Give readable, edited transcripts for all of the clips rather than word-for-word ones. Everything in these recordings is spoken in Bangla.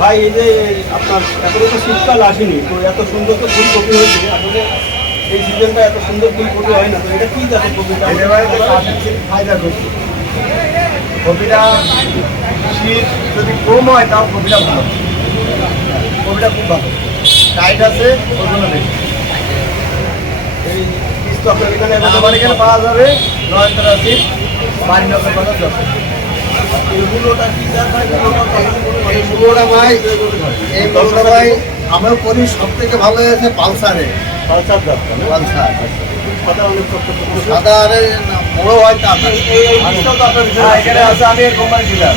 ভাই এই যে আপনার এখনো তো শীতকাল আসেনি, তো এত সুন্দর তো ফুলকপি হয়েছে, আসলে এই সিজনটা এত সুন্দর ফুলকপি হয় না, তো এটা কি জাতের কপিটা? ফায়দা করছি কপিটা শীত যদি কম হয় তাও কপিটা ভালো, কপিটা খুব ভালো, টাইট আছে ওগুলো বেশি। এই পিস তো আপনার এখানে আমার এখানে পাওয়া যাবে নয়নতারা শীত বাড়িনগর বাজার যত। এগুলোটা কি জাত ভাই? এই মুলোটা ভাই, এই মুলোটা ভাই আমিও করি, সব থেকে ভালো হয়েছে পালসারে। পালসার জাতটা না? পালসার সাদা অনেক শক্ত শক্ত। সাদা আরে বড় হয় তা না। এই পিসটাও তো আপনার এখানে আছে, আমি কোম্পানি ডিলার,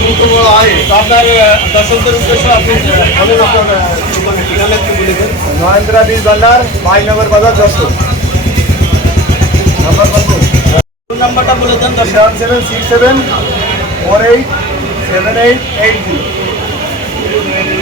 দ্রুত বড় হয়। তো আপনার দর্শকদের উদ্দেশ্যে আপনি বলেন আপনার দোকানের ঠিকানা একটু বলে দেন। নয়নতারা বীজ ভান্ডার বাড়িনগর বাজার যশোর। নাম্বার কত? ফোন নাম্বারটা বলে দেন দর্শক। 7767487880।